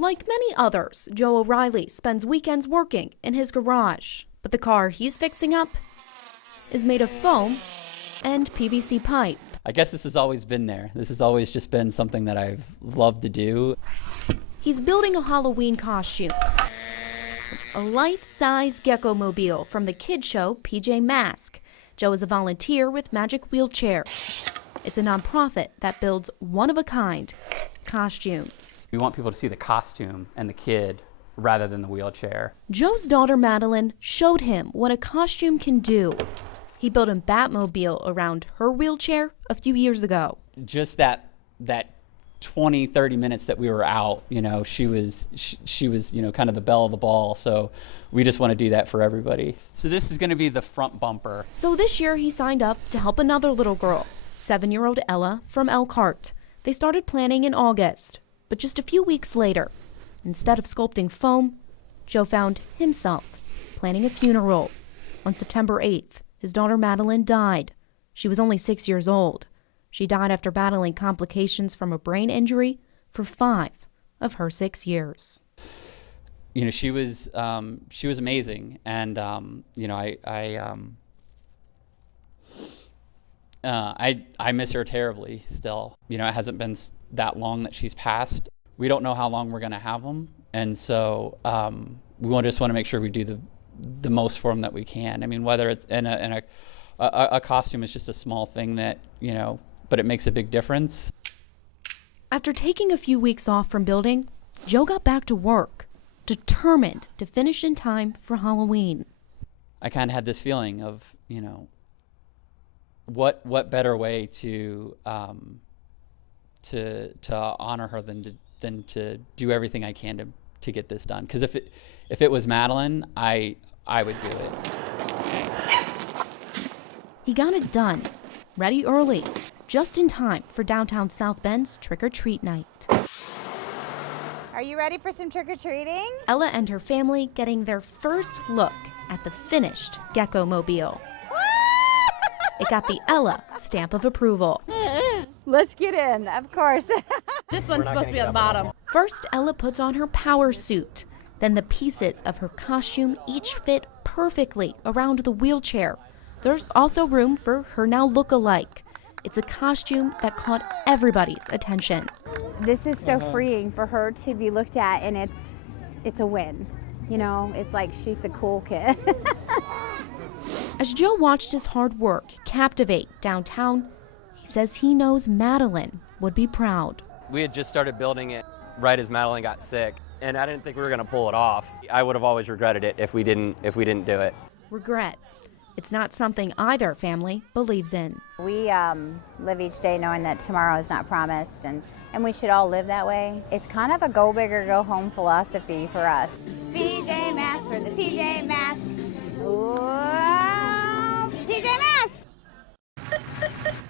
Like many others, Joe O'Reilly spends weekends working in his garage. But the car he's fixing up is made of foam and PVC pipe. I guess this has always been there. This has always just been something that I've loved to do. He's building a Halloween costume. A life-size gecko-mobile from the kid show PJ Masks. Joe is a volunteer with Magic Wheelchair. It's a nonprofit that builds one-of-a-kind costumes. We want people to see the costume and the kid rather than the wheelchair. Joe's daughter Madeline showed him what a costume can do. He built a Batmobile around her wheelchair a few years ago. Just that 20, 30 minutes that we were out, she was, kind of the belle of the ball. So we just want to do that for everybody. So this is going to be the front bumper. So this year he signed up to help another little girl, 7-year-old Ella from Elkhart. They started planning in August, but just a few weeks later, instead of sculpting foam, Joe found himself planning a funeral. On September 8th, his daughter Madeline died. She was only 6 years old. She died after battling complications from a brain injury for 5 of her 6 years. She was amazing, and I miss her terribly still. It hasn't been that long that she's passed. We don't know how long we're going to have them, and so we just want to make sure we do the most for them that we can. I mean, whether it's in a costume is just a small thing that, but it makes a big difference. After taking a few weeks off from building, Joe got back to work, determined to finish in time for Halloween. I kind of had this feeling of, what better way to honor her than to do everything I can to get this done. Because if it was Madeline, I would do it. He got it done, ready early, just in time for downtown South Bend's trick-or-treat night. Are you ready for some trick-or-treating? Ella and her family getting their first look at the finished gecko-mobile. It got the Ella stamp of approval. Let's get in, of course. This one's supposed to be on the bottom. First, Ella puts on her power suit. Then the pieces of her costume each fit perfectly around the wheelchair. There's also room for her now look-alike. It's a costume that caught everybody's attention. This is so freeing for her to be looked at, and it's a win. It's like she's the cool kid. As Joe watched his hard work captivate downtown, he says he knows Madeline would be proud. We had just started building it right as Madeline got sick, and I didn't think we were going to pull it off. I would have always regretted it if we didn't do it. Regret. It's not something either family believes in. We live each day knowing that tomorrow is not promised, and we should all live that way. It's kind of a go big or go home philosophy for us. PJ Masks for the PJ Masks. Whoa, PJ Masks!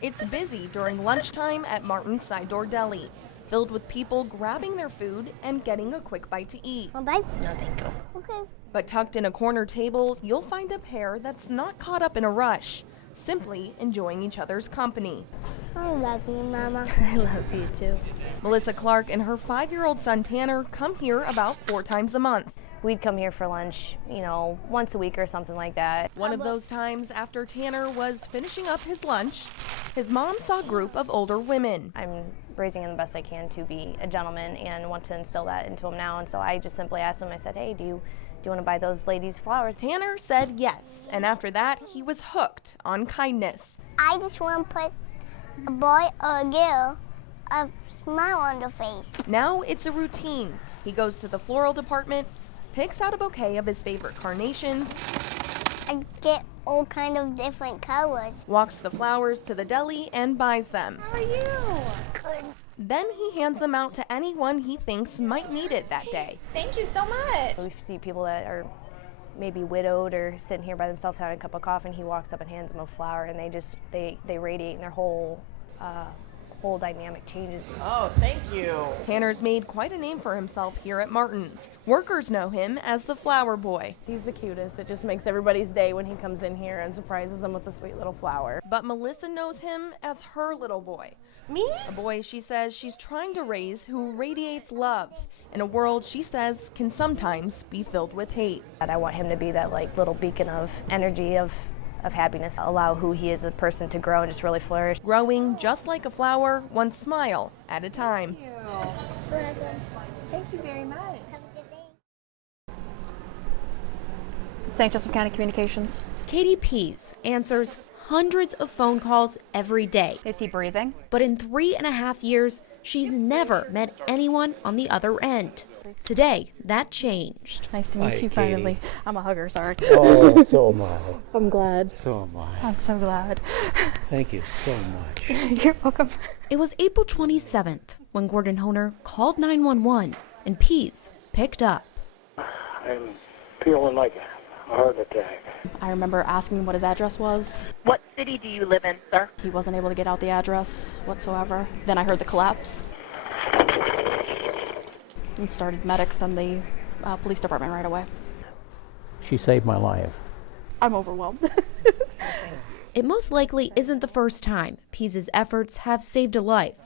It's busy during lunchtime at Martin's Side Door Deli, filled with people grabbing their food and getting a quick bite to eat. Well, bye. No, thank you. Okay. But tucked in a corner table, you'll find a pair that's not caught up in a rush, simply enjoying each other's company. I love you, Mama. I love you too. Melissa Clark and her 5-year-old son Tanner come here about 4 times a month. We'd come here for lunch, once a week or something like that. One of those times after Tanner was finishing up his lunch, his mom saw a group of older women. I'm raising him the best I can to be a gentleman and want to instill that into him now. And so I just simply asked him, I said, hey, do you want to buy those ladies flowers? Tanner said yes, and after that, he was hooked on kindness. I just want to put a boy or a girl a smile on their face. Now it's a routine. He goes to the floral department, picks out a bouquet of his favorite carnations. I get all kind of different colors. Walks the flowers to the deli and buys them. How are you? Good. Then he hands them out to anyone he thinks might need it that day. Thank you so much. We see people that are maybe widowed or sitting here by themselves having a cup of coffee, and he walks up and hands them a flower, and they radiate, and their whole whole dynamic changes. Oh, thank you. Tanner's made quite a name for himself here at Martin's. Workers know him as the flower boy. He's the cutest. It just makes everybody's day when he comes in here and surprises them with a sweet little flower. But Melissa knows him as her little boy. Me? A boy she says she's trying to raise who radiates love in a world she says can sometimes be filled with hate. And I want him to be that like little beacon of energy, of happiness, allow who he is as a person to grow and just really flourish. Growing just like a flower, one smile at a time. Thank you very much. Have a good day. St. Joseph County Communications. Katie Pease answers hundreds of phone calls every day. Is he breathing? But in 3.5 years, she's never met anyone on the other end. Today, that changed. Nice to meet you finally. I'm a hugger, sorry. Oh, so am I. I'm glad. So am I. I'm so glad. Thank you so much. You're welcome. It was April 27th when Gordon Honer called 911 and Pease picked up. I'm feeling like a heart attack. I remember asking him what his address was. What city do you live in, sir? He wasn't able to get out the address whatsoever. Then I heard the collapse. And started medics and the police department right away. She saved my life. I'm overwhelmed. It most likely isn't the first time Pease's efforts have saved a life,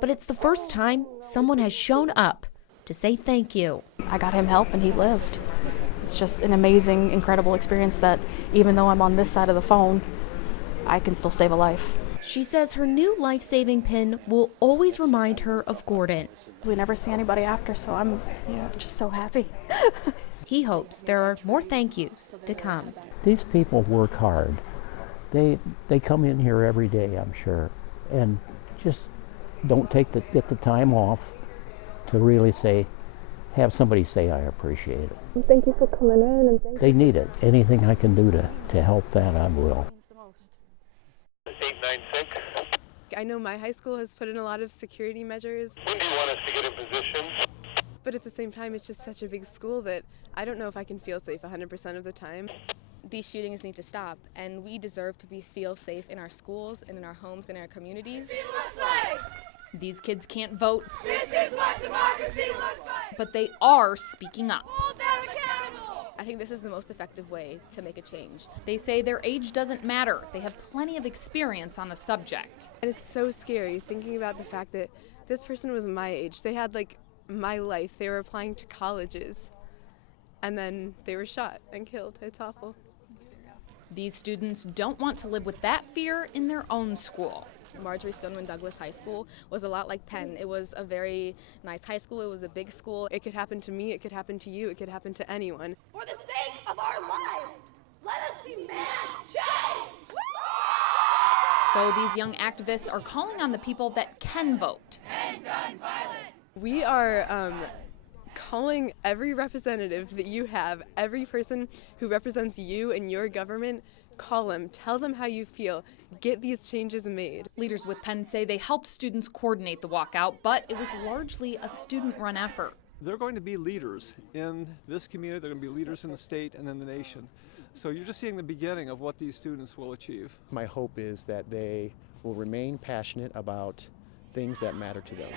but it's the first time someone has shown up to say thank you. I got him help and he lived. It's just an amazing, incredible experience that even though I'm on this side of the phone, I can still save a life. She says her new life-saving pin will always remind her of Gordon. We never see anybody after, so I'm just so happy. He hopes there are more thank yous to come. These people work hard. They come in here every day, I'm sure, and just don't get the time off to really have somebody say I appreciate it. Thank you for coming in. And They need it. Anything I can do to help that, I will. 896. I know my high school has put in a lot of security measures. When do you want us to get in position? But at the same time, it's just such a big school that I don't know if I can feel safe 100% of the time. These shootings need to stop, and we deserve to feel safe in our schools and in our homes and in our communities. These kids can't vote. This is what democracy looks like. But they are speaking up. Hold them accountable. I think this is the most effective way to make a change. They say their age doesn't matter. They have plenty of experience on the subject. And it's so scary thinking about the fact that this person was my age. They had like my life. They were applying to colleges. And then they were shot and killed. It's awful. These students don't want to live with that fear in their own school. Marjorie Stoneman Douglas High School was a lot like Penn. It was a very nice high school. It was a big school. It could happen to me. It could happen to you. It could happen to anyone. For the sake of our lives, let us demand change. So these young activists are calling on the people that can vote. End gun violence. We are calling every representative that you have, every person who represents you and your government, call them, tell them how you feel, get these changes made. Leaders with Penn say they helped students coordinate the walkout, but it was largely a student-run effort. They're going to be leaders in this community, they're going to be leaders in the state and in the nation. So you're just seeing the beginning of what these students will achieve. My hope is that they will remain passionate about things that matter to them.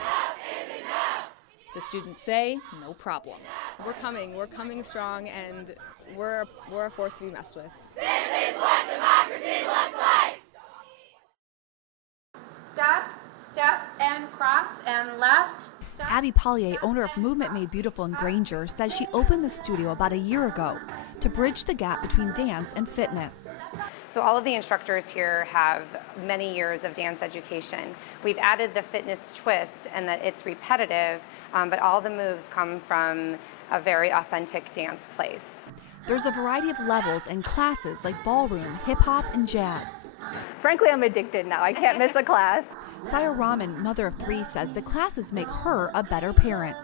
The students say, no problem. We're coming strong, and we're a force to be messed with. This is what democracy looks like. Step, and cross, and left. Abby Pollier, owner of Movement Made Beautiful in Granger, says she opened the studio about a year ago to bridge the gap between dance and fitness. So all of the instructors here have many years of dance education. We've added the fitness twist and that it's repetitive, but all the moves come from a very authentic dance place. There's a variety of levels and classes like ballroom, hip hop, and jazz. Frankly, I'm addicted now. I can't miss a class. Saya Rahman, mother of 3, says the classes make her a better parent.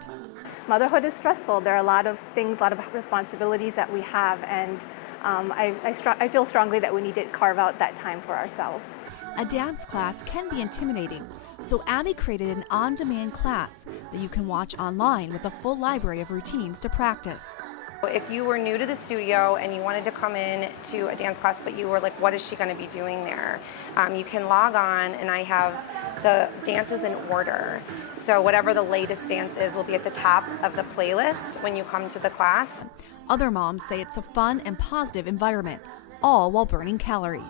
Motherhood is stressful. There are a lot of things, a lot of responsibilities that we have, and I feel strongly that we need to carve out that time for ourselves. A dance class can be intimidating, so Abby created an on-demand class that you can watch online with a full library of routines to practice. If you were new to the studio and you wanted to come in to a dance class, but you were like, what is she going to be doing there? You can log on, and I have the dance is in order. So whatever the latest dance is will be at the top of the playlist when you come to the class. Other moms say it's a fun and positive environment, all while burning calories.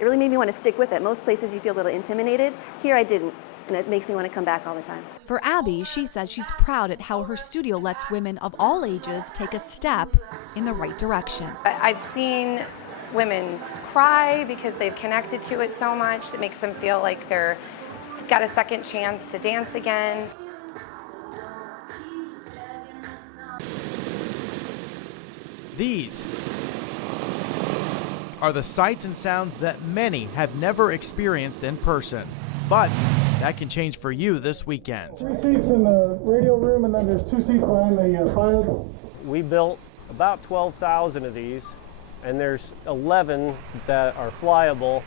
It really made me want to stick with it. Most places you feel a little intimidated. Here I didn't, and it makes me want to come back all the time. For Abby, she says she's proud at how her studio lets women of all ages take a step in the right direction. I've seen women cry because they've connected to it so much. It makes them feel like they're got a second chance to dance again. These are the sights and sounds that many have never experienced in person. But that can change for you this weekend. 3 seats in the radio room, and then there's 2 seats behind the pilots. We built about 12,000 of these, and there's 11 that are flyable.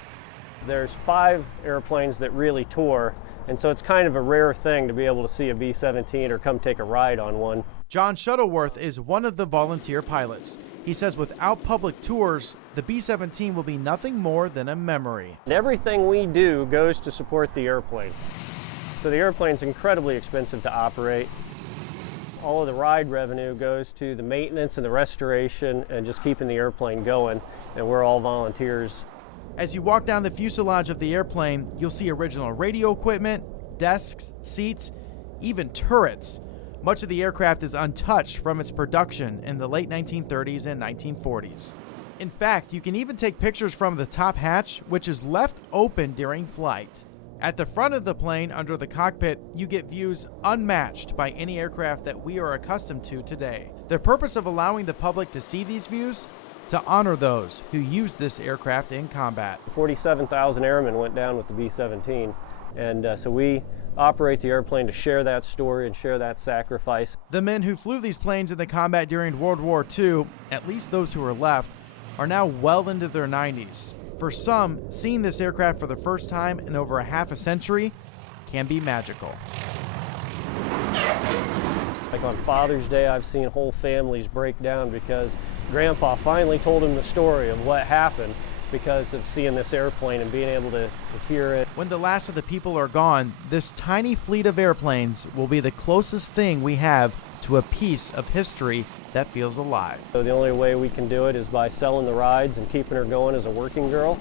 There's 5 airplanes that really tour, and so it's kind of a rare thing to be able to see a B-17 or come take a ride on one. John Shuttleworth is one of the volunteer pilots. He says without public tours, the B-17 will be nothing more than a memory. Everything we do goes to support the airplane. So the airplane's incredibly expensive to operate. All of the ride revenue goes to the maintenance and the restoration and just keeping the airplane going, and we're all volunteers. As you walk down the fuselage of the airplane, you'll see original radio equipment, desks, seats, even turrets. Much of the aircraft is untouched from its production in the late 1930s and 1940s. In fact, you can even take pictures from the top hatch, which is left open during flight. At the front of the plane, under the cockpit, you get views unmatched by any aircraft that we are accustomed to today. The purpose of allowing the public to see these views? To honor those who use this aircraft in combat. 47,000 airmen went down with the B-17, and so we operate the airplane to share that story and share that sacrifice. The men who flew these planes into combat during World War II, at least those who are left, are now well into their 90s. For some, seeing this aircraft for the first time in over a half a century can be magical. Like on Father's Day, I've seen whole families break down because Grandpa finally told him the story of what happened because of seeing this airplane and being able to hear it. When the last of the people are gone, this tiny fleet of airplanes will be the closest thing we have to a piece of history that feels alive. So the only way we can do it is by selling the rides and keeping her going as a working girl.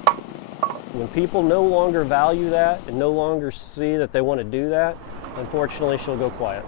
When people no longer value that and no longer see that they want to do that, unfortunately she'll go quiet.